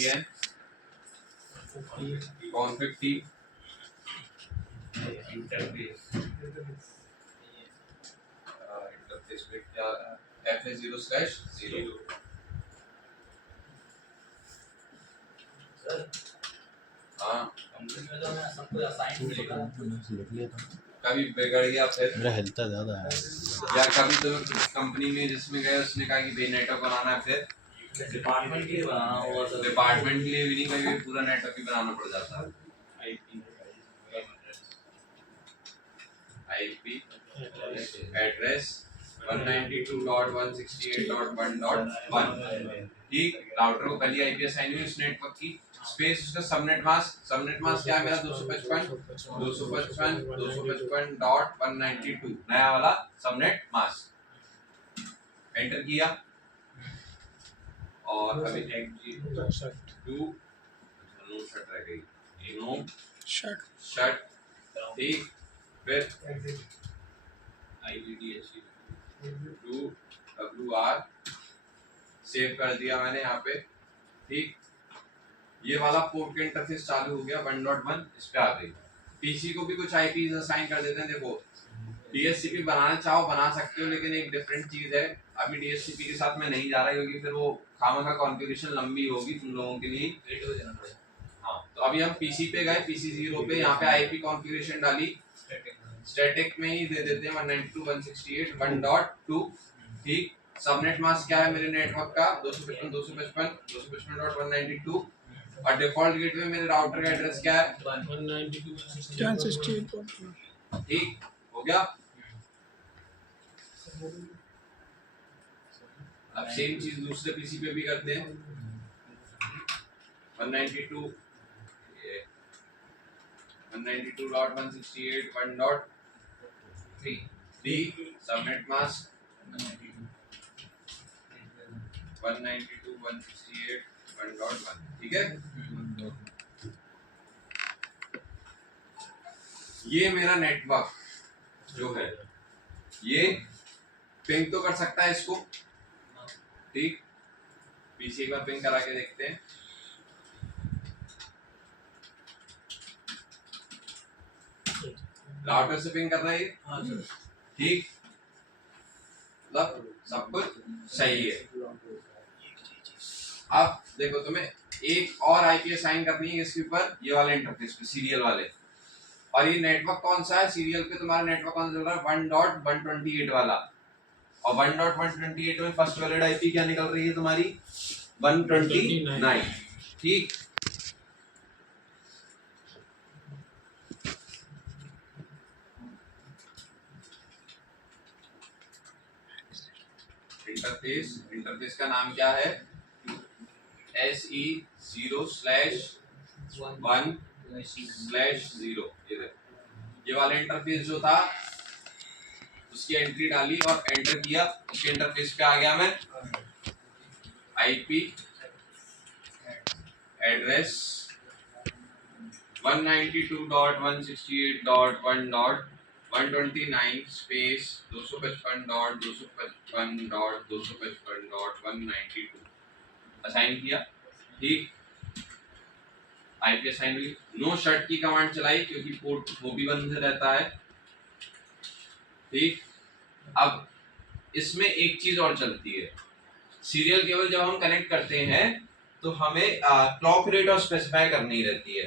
VPN config T interface पे क्या FA0/0 हाँ कभी बिगड़ गया फिर मेरा हिलता ज्यादा है या कभी तो कंपनी में जिसमें गए उसने कहा कि भाई नेटवर्क बनाना है फिर डिपार्टमेंट के लिए बनाना होगा सर। डिपार्टमेंट के लिए भी नहीं कभी पूरा नेटवर्क ही बनाना पड़ जाता है आईपी एड्रेस 192.168.1.1 ठीक राउटर को पहली आईपी असाइन हुई उस नेटवर्क की स्पेस उसका सबनेट मास्क क्या है मेरा 255.255.192 नया वाला सबनेट मास्क एंटर किया और अभी नो शट रह गई नो शट ठीक फिर IDDHC2WR सेव कर दिया मैंने यहाँ पे ठीक ये वाला पोर्ट का इंटरफेस चालू हो गया 1.1 इस पे आ गई पीसी को भी कुछ आईपीज असाइन कर देते हैं देखो डीएचसीपी बनाना चाहो बना सकते हो लेकिन एक डिफरेंट चीज है अभी डीएचसीपी के साथ मैं नहीं जा रहा क्योंकि फिर वो खामखा कॉन्फ़िगरेशन लंबी होगी तुम लोगों के लिए हाँ तो अभी हम पीसी पे गए पीसी 0 पे यहाँ पे आईपी कॉन्फ़िगरेशन डाली स्टैटिक में ही दे देते हैं 192.168.1.2 ठीक सबनेट मास्क क्या है मेरे नेटवर्क का 255.168.192 और डिफॉल्ट गेटवे मेरे राउटर का एड्रेस क्या है 192.1068.1 ठीक हो गया अब सेम चीज दूसरे पीसी पे भी करते हैं 192.168.1.3 डी सबनेट मास्क 192.168.1.1 ठीक है ये मेरा नेटवर्क जो है ये पिंग तो कर सकता है इसको ठीक पीसी एक बार पिंग करा के देखते हैं राउटर से पिंग कर रहा है ठीक मतलब सब कुछ सही है अब देखो तुम्हें एक और आईपी असाइन करनी है इसके ऊपर ये वाले इंटरफेस पे सीरियल वाले और ये नेटवर्क कौन सा है सीरियल पे तुम्हारा नेटवर्क कौन सा चल रहा है 1.128 वाला और 1.128 में फर्स्ट वैलिड आईपी क्या निकल रही है तुम्हारी 129 ठीक इंटरफेस का नाम क्या है SE0/1/0 ये वाला इंटरफेस जो था उसकी एंट्री डाली और एंटर किया उसके इंटरफेस पे आ गया मैं आईपी एड्रेस 192.168.1.129 स्पेस 255.255.255.192 असाइन किया ठीक आईपी असाइन हुई नो शट की कमांड चलाई क्योंकि पोर्ट वो भी बंद रहता है ठीक अब इसमें एक चीज और चलती है सीरियल केबल जब हम कनेक्ट करते हैं तो हमें क्लॉक रेट और स्पेसिफाई करनी रहती है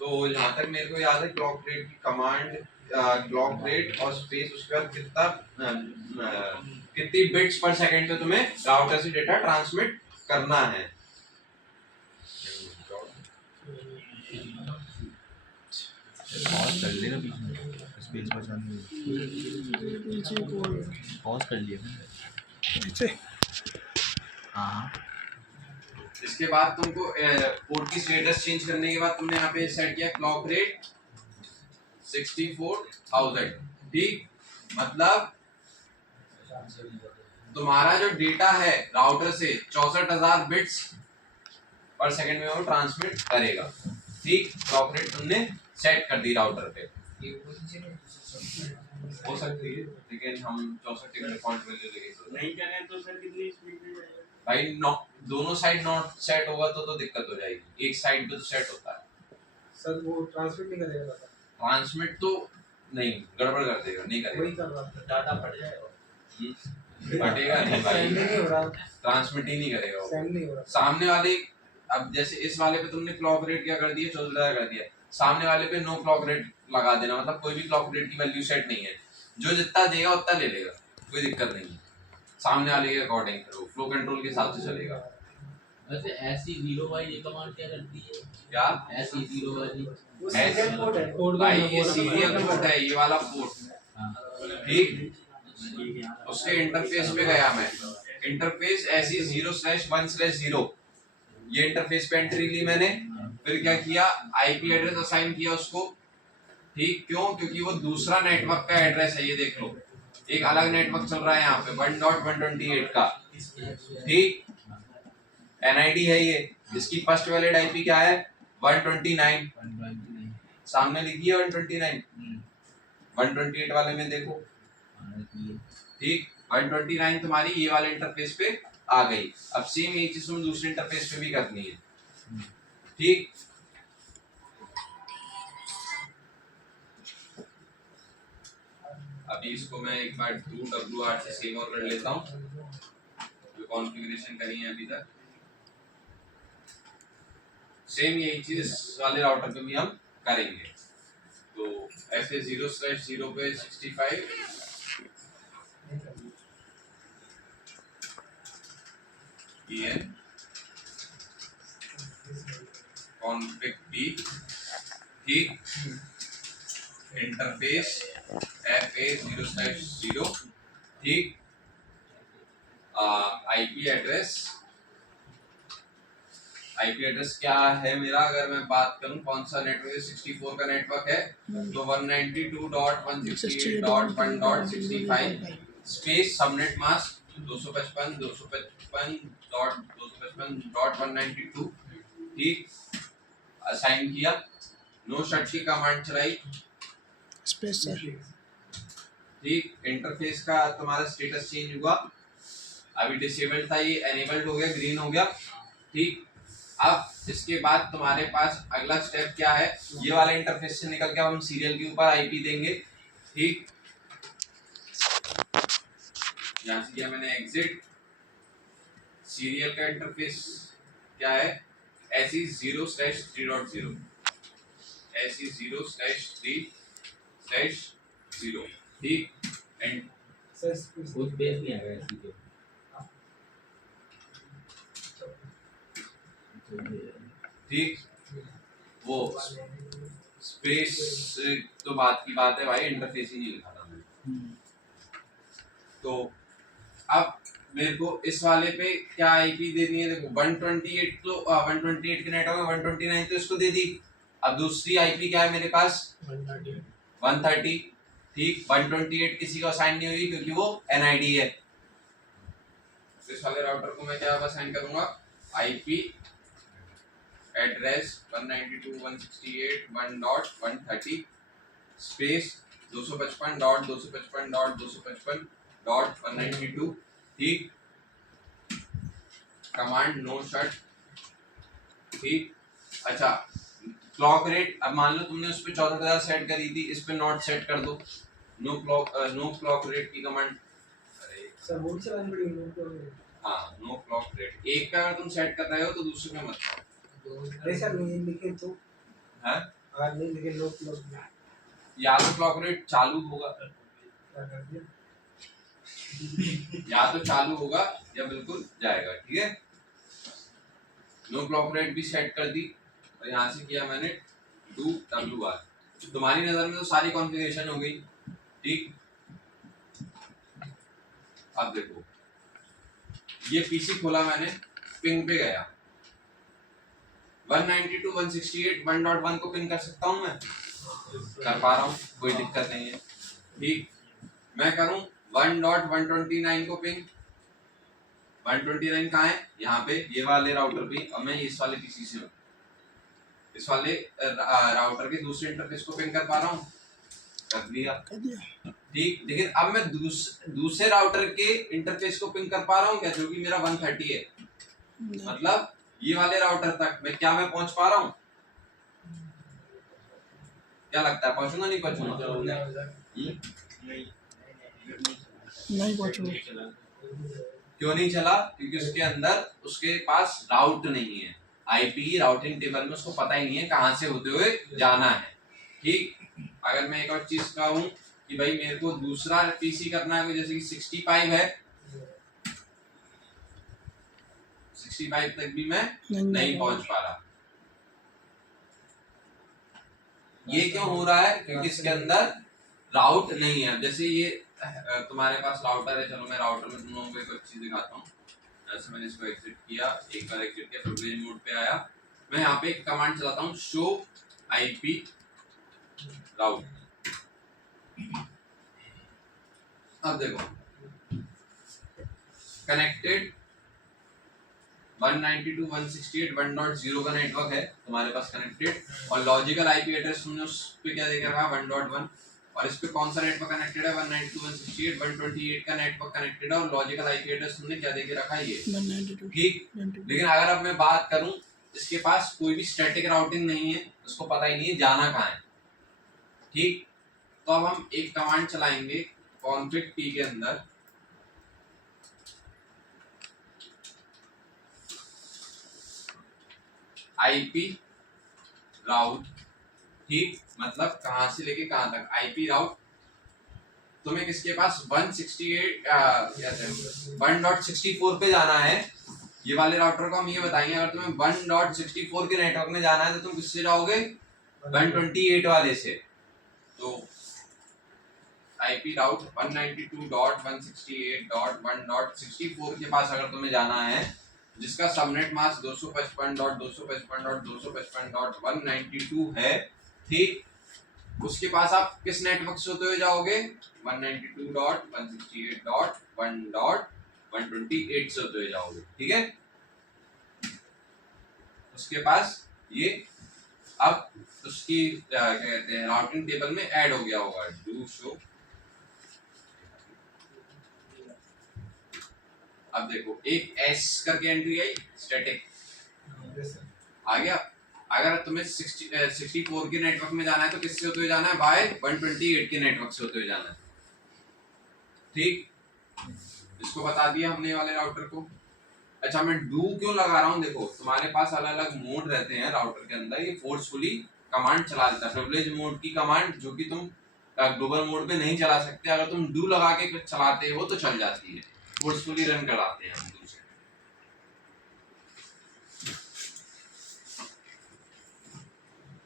तो जहां तक मेरे को याद है क्लॉक रेट की कमांड क्लॉक रेट और स्पेस उसके बाद कितनी बिट्स पर सेकंड पे तुम्हें राउटर से डेटा ट्रांसमिट करना है पॉज कर लेगा बीच में स्पेस बचाने पॉज कर लिया नीचे हाँ इसके बाद तुमको पोर्ट की स्टेटस चेंज करने के बाद तुमने यहाँ पे सेट किया क्लॉक रेट 64,000 ठीक मतलब तुम्हारा जो डेटा है राउटर से 64,000 बिट्स पर सेकंड में वो ट्रांसमिट करेगा ठीक क्लॉक रेट तुमने सेट कर दी राउटर पे हो सकती है लेकिन हम 64 की डिफॉल्ट वैल्यू लेंगे नहीं करें तो सर कितनी स्पीड में भाई दोनों साइड नॉट सेट होगा तो दिक्कत हो जाएगी, एक साइड पे तो सेट होता है। सर वो ट्रांसमिट नहीं करेगा डाटा, ट्रांसमिट तो नहीं, गड़बड़ कर देगा, नहीं वही करेगा। कर रहा था। डाटा फट जाएगा। फटेगा नहीं सेंड भाई, नहीं हो रहा, ट्रांसमिट ही नहीं करेगा वो। सेंड नहीं हो रहा। सामने वाले, अब जैसे इस वाले पे तुमने क्लॉक रेट क्या कर दिया, 14,000 कर दिया, सामने वाले पे नो क्लॉक रेट लगा देना, मतलब कोई भी क्लॉक रेट की वैल्यू सेट नहीं है, जो जितना देगा उतना ले लेगा, कोई दिक्कत नहीं है। सामने वाले के अकॉर्डिंग फ्लो कंट्रोल के हिसाब से चलेगा। वैसे ऐसी 0 वाली कमांड क्या करती है? क्या ऐसी 0 वाली वो सीरियल कोड है, कोड भाई, ये सीरियल पोर्ट है, ये वाला पोर्ट, ठीक। उसके इंटरफेस पे गया मैं, इंटरफेस ऐसी 0/1/0, ये इंटरफेस पे एंट्री ली मैंने, फिर क्या किया, आईपी एड्रेस असाइन किया उसको, ठीक। क्यों? क्योंकि वो दूसरा नेटवर्क का एड्रेस है, ये देख लो, एक अलग नेटवर्क चल रहा है यहाँ पे 1.128 का, ठीक। एनआईडी है ये, इसकी फर्स्ट वैलिड आईपी क्या है, 129, सामने लिखी है 129, 128 वाले में देखो, ठीक। 129 तुम्हारी ये वाले इंटरफेस पे आ गई। अब सेम ये चीज तुम दूसरे इंटरफेस पे भी करनी है, ठीक। अभी इसको मैं एक बार 2W8 से सेव और कर लेता हूँ, जो कॉन्फ़िगरेशन करी है अभी तक। सेम यही चीज इस वाले राउटर पे भी हम करेंगे। तो ऐसे 0/0 पे 65 EN config B, ठीक। इंटरफेस FA 0/0, ठीक। आईपी एड्रेस क्या है मेरा, अगर मैं बात करूं कौन सा नेटवर्क, 64 का नेटवर्क है, तो 192.168.1.65 स्पेस सबनेट मास्क 255.255.255.192, ठीक। असाइन किया, नो शट की कमांड चलाई, स्पेस सर, ठीक। इंटरफेस का तुम्हारा स्टेटस चेंज हुआ, अभी डिसेबल्ड था, ये एनेबल्ड हो गया, ग्रीन हो गया, ठीक। अब इसके बाद तुम्हारे पास अगला स्टेप क्या है, ये वाला इंटरफेस से निकल के हम सीरियल के ऊपर आईपी देंगे, ठीक। यहाँ से किया मैंने एग्जिट, सीरियल का इंटरफेस क्या है, ऐसी 0/3.0, ऐसी 0/3/0, ठीक। एंड सर कुछ बेस नहीं आएगा ऐसी के। ठीक, वो स्पेस तो बात की बात है भाई, इंटरफेस ही नहीं लिखा था मैंने। तो अब मेरे को इस वाले पे क्या आईपी देनी है, देखो 128 तो 128 के नेटवर्क में 129 तो इसको दे दी। अब दूसरी आईपी क्या है मेरे पास, 130, ठीक। 128 किसी को असाइन नहीं होगी क्योंकि वो एनआईडी है। इस वाले राउटर को मैं क्या असाइन करूंगा, आईपी एड्रेस 192.168.1.130 स्पेस 255.255.255.192, ठीक। कमांड नो शट, ठीक। अच्छा, क्लॉक रेट, अब मान लो तुमने उस पे 14,000 सेट करी थी, इस पे नॉट सेट कर दो, नो क्लॉक रेट की कमांड, अरे सर वो चलानी पड़ेगी तो। हाँ, नो क्लॉक रेट, एक पे अगर तुम सेट कर रहे हो तो दूसरे पे मत करो। अरे सर नहीं लिखे तो, हैं, अगर नहीं लिखे लोग या तो क्लॉक रेट चालू होगा, क्या कर दिया, या तो चालू होगा या बिल्कुल जाएगा, ठीक है। नो क्लॉक रेट भी सेट कर दी और यहाँ से किया मैंने डू WR। तुम्हारी नजर में तो सारी कॉन्फ़िगरेशन हो गई, ठीक। अब देखो, ये पीसी खोला मैंने, पिंग पे गया, 192.168.1.1 को पिंग कर सकता हूँ मैं, कर पा रहा हूँ, कोई दिक्कत नहीं है, ठीक। मैं करूँ 1.129 को पिंग, 129 कहाँ है, यहाँ पे ये वाले राउटर पे, अब मैं इस वाले पीसी से इस वाले राउटर के दूसरे इंटरफेस को पिंग कर पा रहा हूँ, कर दिया, ठीक। लेकिन अब मैं दूसरे राउटर के इंटरफेस को पिंग कर पा रहा हूँ क्या, जो कि मेरा 130 है, मतलब ये वाले राउटर तक मैं पहुंच पा रहा हूँ? क्या लगता है, पहुंचूंगा नहीं पहुंचूंगा? नहीं पहुंचूंगा। क्यों नहीं चला? क्योंकि उसके अंदर उसके पास राउट नहीं है, आईपी राउटिंग टेबल में उसको पता ही नहीं है कहाँ से होते हुए जाना है। ठीक, अगर मैं एक और चीज कहूँ कि भाई मेरे को दूसरा पीसी करना है, जैसे कि 65 है, 65 तक भी मैं नहीं पहुंच पा रहा। ये क्यों हो रहा है? क्योंकि इसके अंदर राउट नहीं है। जैसे ये तुम्हारे पास राउटर है, चलो मैं राउटर में तुम लोगों को एक चीज दिखाता हूँ। ऐसे मैंने इसको एग्जिट किया, एक बार एग्जिट किया, प्रिविलेज मोड पे आया, मैं यहाँ पे एक कमांड चलाता हूँ, शो आईपी राउट। अब देखो कनेक्टेड 192.168.1.0 का नेटवर्क है तुम्हारे पास कनेक्टेड, और लॉजिकल आईपी एड्रेस तुमने उस पे क्या देख रखा है 1.1, और इस पे कौन सा नेटवर्क कनेक्टेड है 192.168.128 का नेटवर्क कनेक्टेड है, और लॉजिकल आईपी एड्रेस तुमने क्या देके रखा है ये 192. ठीक। लेकिन अगर अब मैं बात करूं, इसके पास कोई भी स्टैटिक राउटिंग नहीं है, उसको पता ही नहीं है जाना कहाँ है। ठीक, तो अब हम एक कमांड चलाएंगे कॉन्फिग टी के अंदर, आईपी राउट। ठीक, मतलब कहां से लेके कहां तक आईपी राउट। तुम्हें किसके पास 1.64 पे जाना है, ये वाले राउटर को हम ये बताएंगे। अगर तुम्हें 1.64 के नेटवर्क में जाना है तो तुम किससे जाओगे? 128 वाले से। तो आईपी राउट 192.168.1.64 के पास अगर तुम्हें जाना है, जिसका सबनेट मास्क 255.255.255.192 है, ठीक, उसके पास आप किस नेटवर्क से होते हुए जाओगे? 192.168.1.128 से होते हुए जाओगे। ठीक है, उसके पास ये अब उसकी क्या कहते हैं राउटिंग टेबल में ऐड हो गया होगा, डू शो। अब देखो एक एस करके एंट्री आई, स्टैटिक आ गया। अगर तुम्हें 64 के नेटवर्क में जाना है तो किससे होते हुए जाना है? बाय 128 के नेटवर्क से होते हुए जाना है। ठीक, इसको बता दिया हमने वाले राउटर को। अच्छा, मैं डू क्यों लगा रहा हूँ? देखो तुम्हारे पास अलग अलग मोड रहते हैं राउटर के अंदर, ये फोर्सफुली कमांड चला देता है। प्रिविलेज मोड की कमांड जो कि तुम ग्लोबल मोड पे नहीं चला सकते, अगर तुम डू लगा के चलाते हो तो चल जाती है, फोर्सफुली रन कराते हैं हम दूसरे।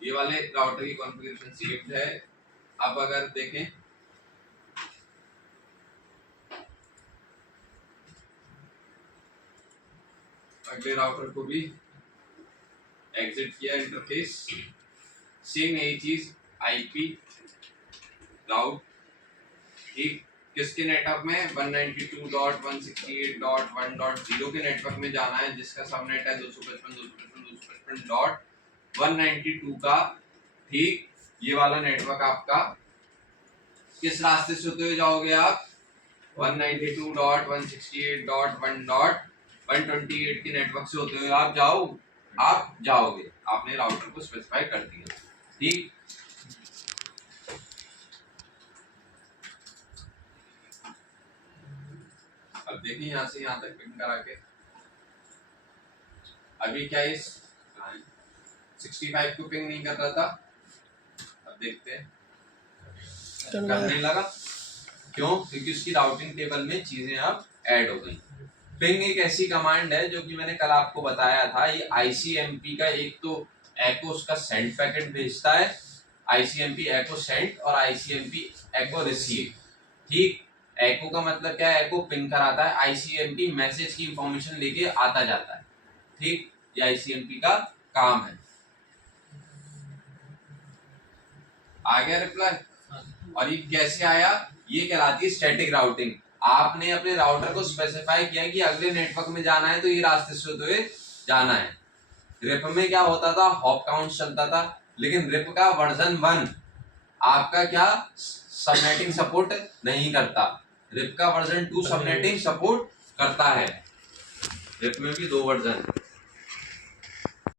ये वाले राउटर की कॉन्फ़िगरेशन सेव्ड है। अब अगर देखें अगले राउटर को भी एग्जिट किया, इंटरफेस सेम यही चीज, आईपी राउट। ठीक, किसके नेटवर्क में? 192.168.1.0 के नेटवर्क में जाना है, जिसका सबनेट है 255.255.192 का। ठीक, ये वाला नेटवर्क आपका किस रास्ते से होते हुए जाओगे आप? 192.168.1.128 के नेटवर्क से होते हुए आप जाओगे। आपने राउटर को स्पेसिफाई कर दिया। ठीक, अब देखिए यहाँ से यहाँ तक पिन करा के अभी क्या इस 65 को पिंग नहीं कर रहा था, अब देखते हैं करने लगा। क्यों? क्योंकि उसकी राउटिंग टेबल में चीजें अब ऐड हो गई। पिंग एक ऐसी कमांड है जो कि मैंने कल आपको बताया था, ये आईसीएमपी का एक तो एको उसका सेंड पैकेट भेजता है, आईसीएमपी एको सेंड और आईसीएमपी एको रिसीव। ठीक, एको का मतलब क्या है? एको पिंग कराता है, आईसीएमपी मैसेज की इंफॉर्मेशन लेके आता जाता है। ठीक, ये आईसीएमपी का काम है। आ गया रिप्लाई? और ये कैसे आया? ये कहलाती है स्टैटिक राउटिंग। आपने अपने राउटर को स्पेसिफाई किया कि अगले नेटवर्क में जाना है तो ये रास्ते से होते हुए जाना है। रिप में क्या होता था? हॉप काउंट चलता था, लेकिन रिप का वर्जन 1 आपका क्या सबनेटिंग सपोर्ट नहीं करता, रिप का वर्जन 2 सबनेटिंग सपोर्ट करता है। जिप में भी 2 वर्जन